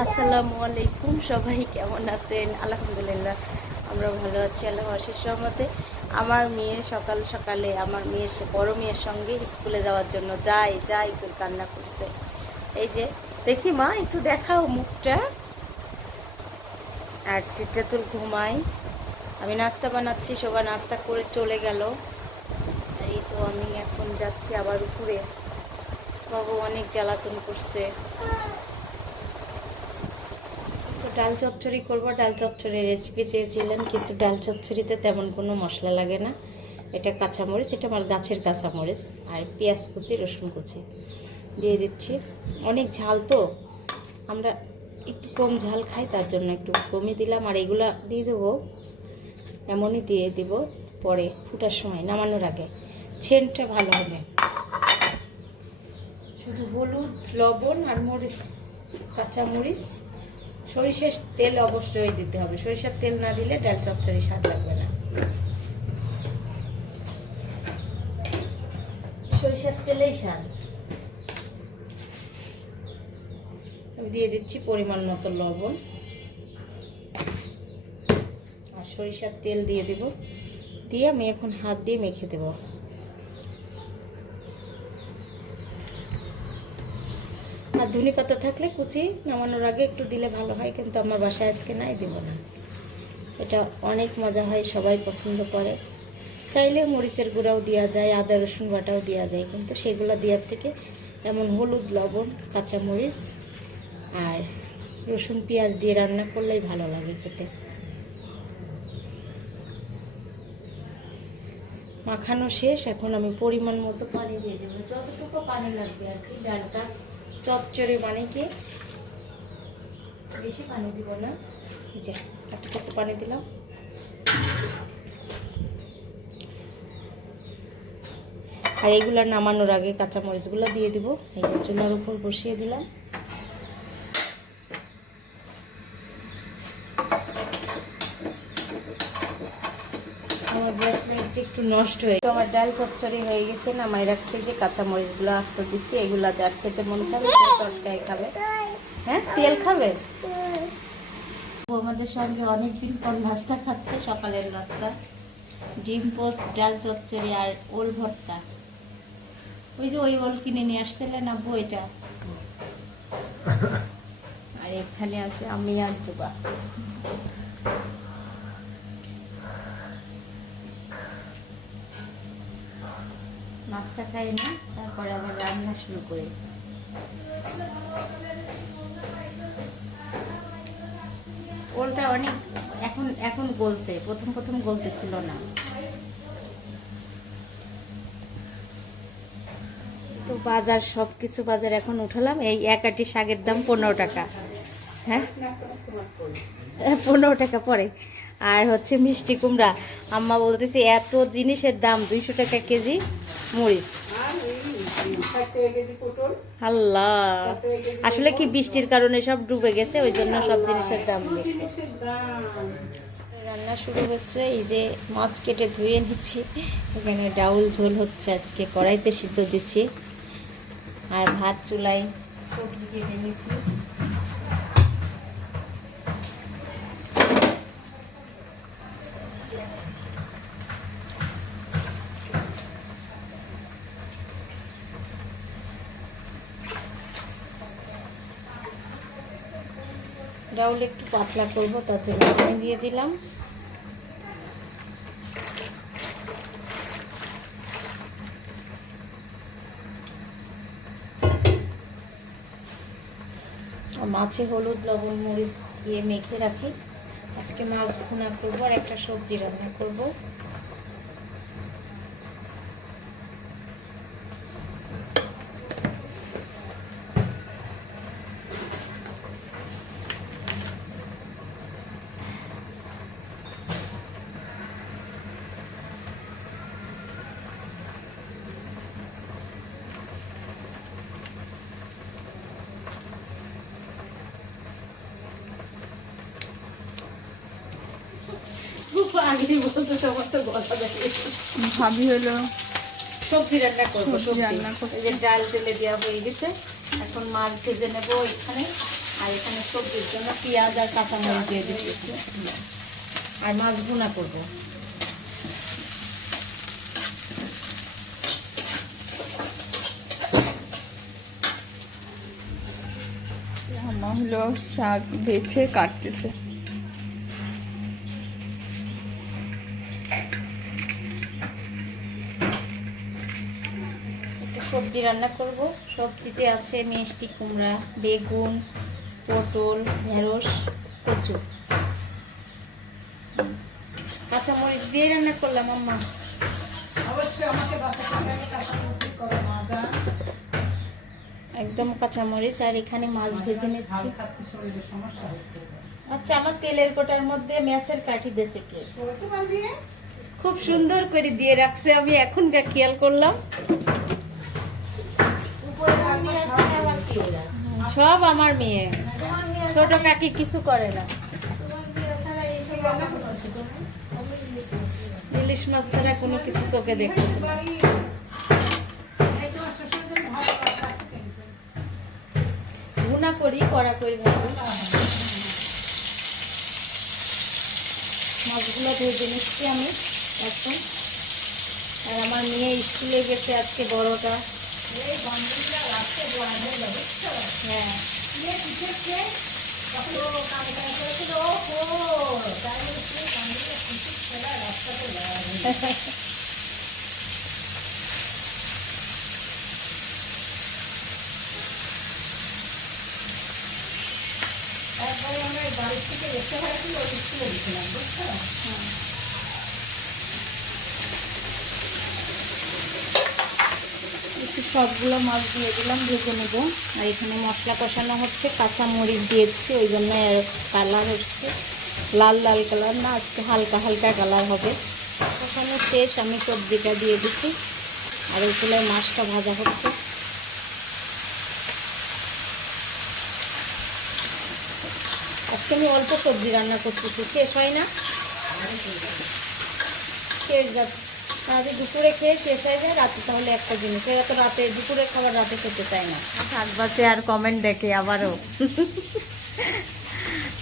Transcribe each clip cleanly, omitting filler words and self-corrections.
আসসালামু আলাইকুম, সবাই কেমন আছেন? আলহামদুলিল্লাহ আমরা ভালো আছি আল্লাহর অশেষ রহমতে। আমার মেয়ে সকাল সকালে আমার বড় মেয়ের সঙ্গে স্কুলে যাওয়ার জন্য যাই করে কান্না করছে। এই যে দেখি মা, একটু দেখাও মুখটা। আর সিদ্ধাতুল ঘুমাই, আমি নাস্তা বানাচ্ছি, সবাই নাস্তা করে চলে গেল। আর এই তো আমি এখন যাচ্ছি আবার উপরে। বাবু অনেক জ্বালাতন করছে। ডাল চচ্চড়ি করবো। ডাল চচ্চড়ির রেসিপি চেয়েছিলেন, কিন্তু ডাল চচ্চড়িতে তেমন কোনো মশলা লাগে না। এটা কাঁচামরিচ, এটা আমার গাছের কাঁচামরিচ, আর পেঁয়াজ কুচি, রসুন কুচি দিয়ে দিচ্ছি। অনেক ঝাল তো, আমরা একটু কম ঝাল খাই, তার জন্য একটু কমই দিলাম। আর এগুলো দিয়ে দেবো, এমনই দিয়ে দিব পরে ফুটার সময়, নামানোর আগে। সেন্টটা ভালো হবে। শুধু হলুদ, লবণ আর মরিচ, কাঁচামরিচ, সরিষার তেল অবশ্যই দিতে হবে। সরিষার তেল না দিলে ডাল চচ্চড়ি স্বাদ লাগবে না। সরিষার তেলেই স্বাদ। আমি দিয়ে দিচ্ছি পরিমাণ মতো লবণ, আর সরিষার তেল দিয়ে দেব। দিয়ে আমি এখন হাত দিয়ে মেখে দেব। আর ধনে পাতা থাকলে কুচি নামানোর আগে একটু দিলে ভালো হয়, কিন্তু আমার বাসায় আজকে নাই, দেব না। এটা অনেক মজা হয়, সবাই পছন্দ করে। চাইলে মরিচের গুঁড়াও দেওয়া যায়, আদা রসুন বাটাও দেওয়া যায়, কিন্তু সেগুলো দেওয়ার থেকে এমন হলুদ, লবণ, কাঁচামরিচ আর রসুন পেঁয়াজ দিয়ে রান্না করলেই ভালো লাগে খেতে। মাখানো শেষ, এখন আমি পরিমাণ মতো পানি দিয়ে দেবো, যতটুকু পানি লাগবে আর কি। ডালটা চচ্চড়ি মানে কি, বেশি পানি দিব না। এই যে এতটুকু পানি দিলাম। আর এইগুলো নামানোর আগে কাঁচামরিচগুলো দিয়ে দিব। এই যে চুলার উপর বসিয়ে দিলাম। আমার গ্যাস লাইটটা একটু নষ্ট হয়ে গেছে। আমার ডাল চচ্চড়ি হয়ে গেছে, নামাই রাখছি। যে কাঁচামরিচগুলো আস্ত দিচ্ছি, এগুলো যার খেতে মন চাবে চটকায় খাবে। হ্যাঁ, তেল খাবে। আমাদের সঙ্গে অনেকদিন পর নাস্তা খাচ্ছে, সকালের নাস্তা ডিম পোস্ট, ডাল চচ্চড়ি আর ওল ভর্তা। ওই যে ওই ওল কিনে নিয়ে আসছিলেন আব্বু, এটা। আর এখানে আছে আমি আর জুবা। নাস্তা খাই না, তারপরে আবার রান্না শুরু করি। ওলটা অনেক এখন গলছে, প্রথম গলতেছিল না। তো বাজার, সবকিছু বাজার এখন উঠালাম। এই এক আটি শাকের দাম 15 টাকা। হ্যাঁ, 15 টাকা পরে। আর হচ্ছে মিষ্টি কুমড়া, আম্মা বলতেছে এত জিনিসের দাম 200 টাকা কেজি। মরিচ, আল্লাহ, আসলে কি বৃষ্টির কারণে সব ডুবে গেছে, ওই জন্য সব জিনিসের দাম বেশি। রান্না শুরু হচ্ছে। এই যে মাছ কেটে ধুয়ে নিচ্ছি। এখানে ডাউল ঝোল হচ্ছে, আজকে কড়াইতে সিদ্ধ দিচ্ছি। আর ভাত চুলায়, সবজি কেটে নিচ্ছি। ডাউল একটু পাতলা করবো, তার জন্য পানি দিয়ে দিলাম। মাছে হলুদ, লবণ, মরিচ দিয়ে মেখে রাখি। আজকে মাছ ভুনা করবো আর একটা সবজি রান্না করবো। ভাবি হলো সবজি রান্না করবো। সবজি রান্না করবো। এই যে ডাল তেলে দেওয়া হয়ে গেছে, এখন মাছ ভেজে নেবো এখানে। আর এখানে সবজির জন্য পেঁয়াজ আর কাঁচামরিচ দিয়ে দিচ্ছি, আর মাছ ভুনা করবো। আমার হলো শাক বেছে কাটতেছে। সবজি রান্না করব। সবজিতে আছে মিষ্টি কুমড়া, বেগুন, পটল, ঢেঁড়স, কচু। কাঁচামরিচ দিয়ে রান্না করলাম আম্মা। একদম কাঁচামরিচ। আর এখানে মাছ ভেজে নিচ্ছি। আচ্ছা, আমার তেলের কোটার মধ্যে ম্যাসের কাঠি দেশে কে খুব সুন্দর করে দিয়ে রাখছে, আমি এখন খেয়াল করলাম। সব আমার মেয়ে, ছোট কাকি কিছু করে না। ইলিশ মাছ ছাড়া কোনো কিছু চোখে দেখতেছে না। ভুনা করি, কড়া করে ভাজি। মাছগুলো ভেজে নিচ্ছি আমি এখন। আর আমার মেয়ে স্কুলে গেছে আজকে, বড়টা। হ্যাঁ, তারপরে আমরা বাড়ি থেকে এসে হয়তো স্কুলে গেছিলাম, বুঝছো? সবগুলো মাছ দিয়ে দিলাম, ভেজে নেবো। আর এখানে মশলা কষানো হচ্ছে, কাঁচা মরিচ দিয়েছি, ওই জন্য কালার হচ্ছে লাল লাল কালার না, আজকে হালকা হালকা কালার হবে। কষানো শেষ, আমি সবজিটা দিয়ে দিচ্ছি। আর ওই চুলায় মাছটা ভাজা হচ্ছে। আজকে আমি অল্প সবজি রান্না করতেছি, শেষ হয় না, শেষ যাচ্ছে। আজ দুপুরে খেয়ে শেষ হয়ে যায় রাতে, তাহলে একটা জিনিস, এরা তো রাতে দুপুরে খাবার রাতে খেতে চায় না, শাক বাসে আর কমেন্ট দেখে আবারও।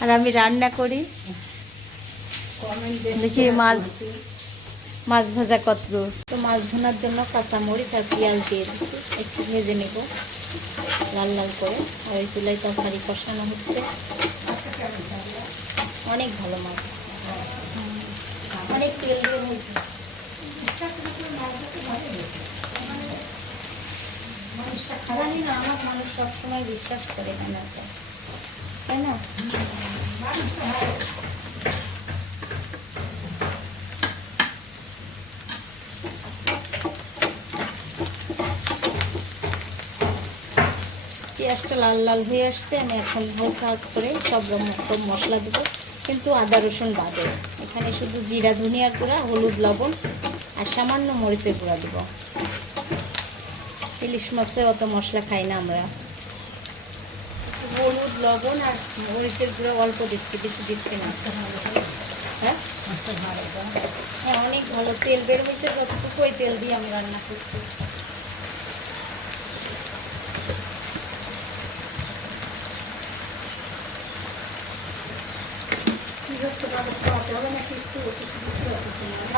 আর আমি রান্না করি, দেখি মাছ ভাজা কত। তো মাছ ভুনার জন্য কাঁচামরিচ আর পেঁয়াজ দিয়ে দিচ্ছি, একটু ভেজে নেব লাল লাল করে। আর ওই চুলায় তরকারি কষানো হচ্ছে। অনেক ভালো মাছ, অনেক তেল দিয়ে হয়েছে। জানি না, আমার মানুষ সবসময় বিশ্বাস করে না, তাই না? পেঁয়াজটা লাল লাল হয়ে আসছে, আমি এখন হালকা করে সব মশলা দেবো, কিন্তু আদা রসুন বাদে। এখানে শুধু জিরা ধনিয়ার গুঁড়া, হলুদ লবণ আর সামান্য মরিচের গুঁড়া দেবো। ইলিশ মাছে অত মশলা খাই না আমরা। হলুদ লবণ আর মরিচের গুঁড়া অল্প দিচ্ছি, বেশি দিচ্ছি না। হ্যাঁ হ্যাঁ, অনেক ভালো তেল বের হয়েছে, যতটুকু ওই তেল দিয়ে আমি রান্না করছি।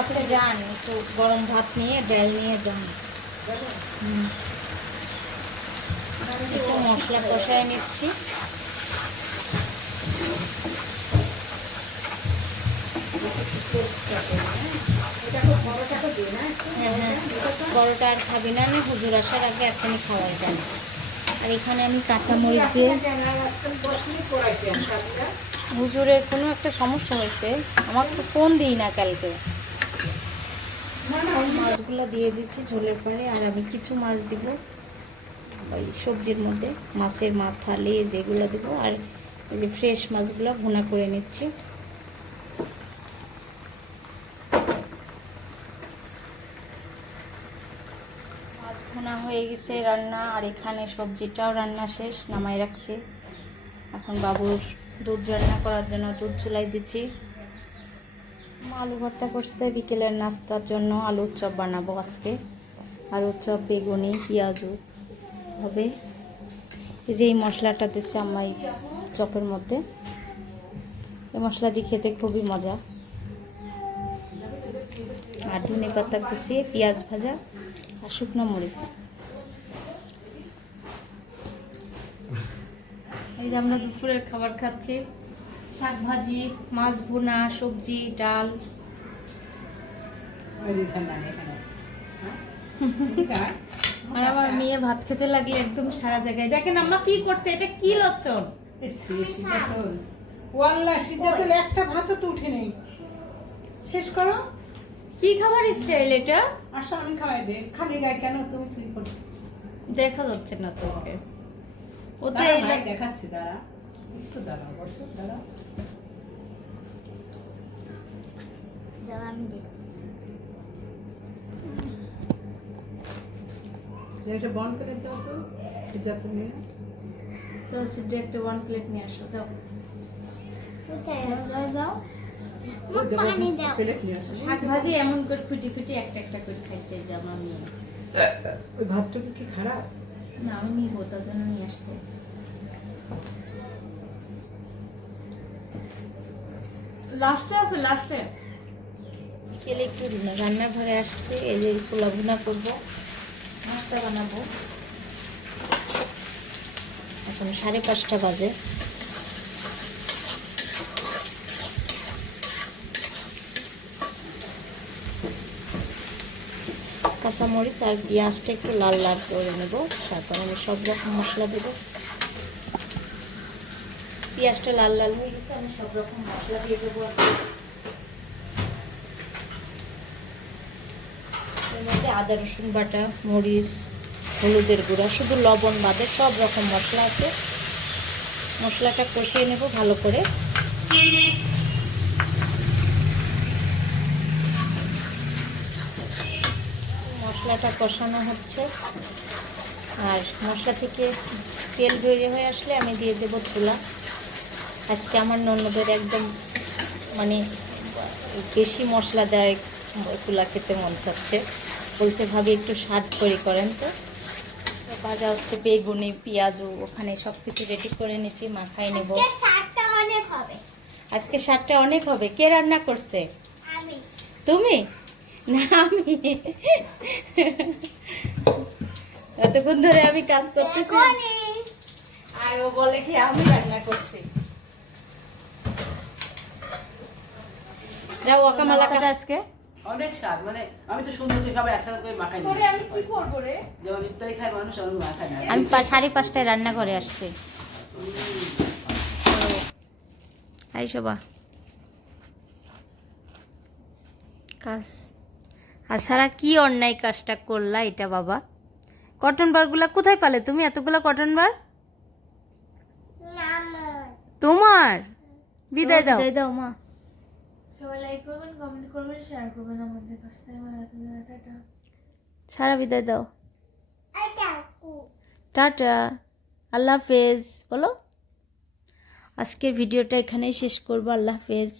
আপনি যান, একটু গরম ভাত নিয়ে ডাল নিয়ে যান। একটু মশলা কষায় নিচ্ছি। বড়টা আর খাবি না, হুজুর আসার আগে এখনই খাওয়াই যায়। আর এখানে আমি কাঁচামরিচ দিয়ে, হুজুরের কোনো একটা সমস্যা হয়েছে, আমার তো ফোন দিই না কালকে। মাছগুলো দিয়ে দিচ্ছি ঝোলের পরে। আর আমি কিছু মাছ দিব ওই সবজির মধ্যে, মাছের মাথা, লেজ এগুলো দেবো। আর এই যে ফ্রেশ মাছগুলো ভুনা করে নিচ্ছি। মাছ ভুনা হয়ে গেছে রান্না। আর এখানে সবজিটাও রান্না শেষ, নামাই রাখছি। এখন বাবুর দুধ রান্না করার জন্য দুধ চুলাই দিচ্ছি। আলু ভর্তা করছে, বিকেলের নাস্তার জন্য আলুর চপ বানাবো আজকে। আলুর চপ, বেগুনি, পেঁয়াজু হবে। এই যে এই মশলাটা দিচ্ছে আম্মাই চপের মধ্যে। এই মশলা দিয়ে খেতে খুবই মজা। আর ধনে পাতা কুচিয়ে, পেঁয়াজ ভাজা আর শুকনো মরিচ। এই যে আমরা দুপুরের খাবার খাচ্ছি, শাক ভাজি, মাছ ভুনা, সবজি, ডাল। আর আমার মেয়ে ভাত খেতে লাগলে একদম সারা জায়গায়। দেখেন আম্মা কি করছে, এটা কি লচ্ছন? একটা ভাতও তো উঠে নেই, শেষ করো। কি খাবার স্টাইল এটা? আসো আমি খাওয়াই দে, খালি গায়ে কেন তুমি চুরি করো? দেখা যাচ্ছে না তোকে। ও তো দাঁড়া, এই ভাই দেখাচ্ছি, দাঁড়া একটু, দাঁড়া বসো, দাঁড়া। এটা বন্ধ করে দাও তো, সিদ্ধার্থ নিয়ে। তো সিদ্ধ একটা 1 প্লেট নিয়ে আসো, যাও যাও যাও। ওই দেখো, প্লেট নিয়ে আসো। শাক ভাজি এমন করে খুঁটি খুঁটি একটা একটা করে খাইছে যে আমার মেয়ে। ওই ভাতটা কি খারাপ? না, আমি নিব, তার জন্য নিয়ে আসছে। লাস্টে আছে, লাস্টে বিকেলে একটু রান্নাঘরে আসছে। এই যে ছোলা ভুনা করবো, নাস্তা বানাবো। এখন 5:30 বাজে। কাঁচামরিচ আর পেঁয়াজটা একটু লাল লাল করে নেব, তারপর আমি সব রকম মশলা দেব। পেঁয়াজটা লাল লাল হয়ে গেছে, আমি সব রকম মশলা দিয়ে দেবো। এর মধ্যে আদা রসুন বাটা, মরিচ, হলুদের গুঁড়া, শুধু লবণ বাদে সব রকম মশলা আছে। মশলাটা কষিয়ে নেব ভালো করে। মশলাটা কষানো হচ্ছে, আর মশলা থেকে তেল বেরিয়ে হয়ে আসলে আমি দিয়ে দেবো ছোলা। আজকে আমার ননদের একদম মানে বেশি মশলা দেয় ছোলা খেতে মন চাচ্ছে, বলছে ভাবি একটু স্বাদ করে করেন। তো ভাজা হচ্ছে, বেগুনি, পেঁয়াজু ওখানে সব কিছু রেডি করে নিচ্ছি, মাখাই নেব। আজকে স্বাদটা অনেক হবে। কে রান্না করছে? তুমি না আমি? এতক্ষণ ধরে আমি কাজ করতেছি আর ও বলে কি আমি রান্না করছি। যাও ওকামালা কাটা আজকে অনেক স্বাদ, মানে আমি তো সুন্দর করে খাবার একসাথে করে মাখাই তোরে আমি কি করবো রে? যেমন ইফতারি খায় মানুষ, আমি মাখাই না। আমি 5:30 রান্না করে আসছি। আই শোভা কাজ। আর সারা কি অন্যায় কাজটা করলা এটা বাবা? কটন বারগুলা কোথায় পালে তুমি? এতগুলা কটন বার তোমার? বিদায় দাও, বিদায় দাও মা। সবাই লাইক করবেন, কমেন্ট করবেন, শেয়ার করবেন আমাদের কাছে। টাটা। সারা বিদায় দাও, টাটা, আল্লাহ হাফেজ বলো। আজকের ভিডিওটা এখানেই শেষ করবো। আল্লাহ হাফেজ।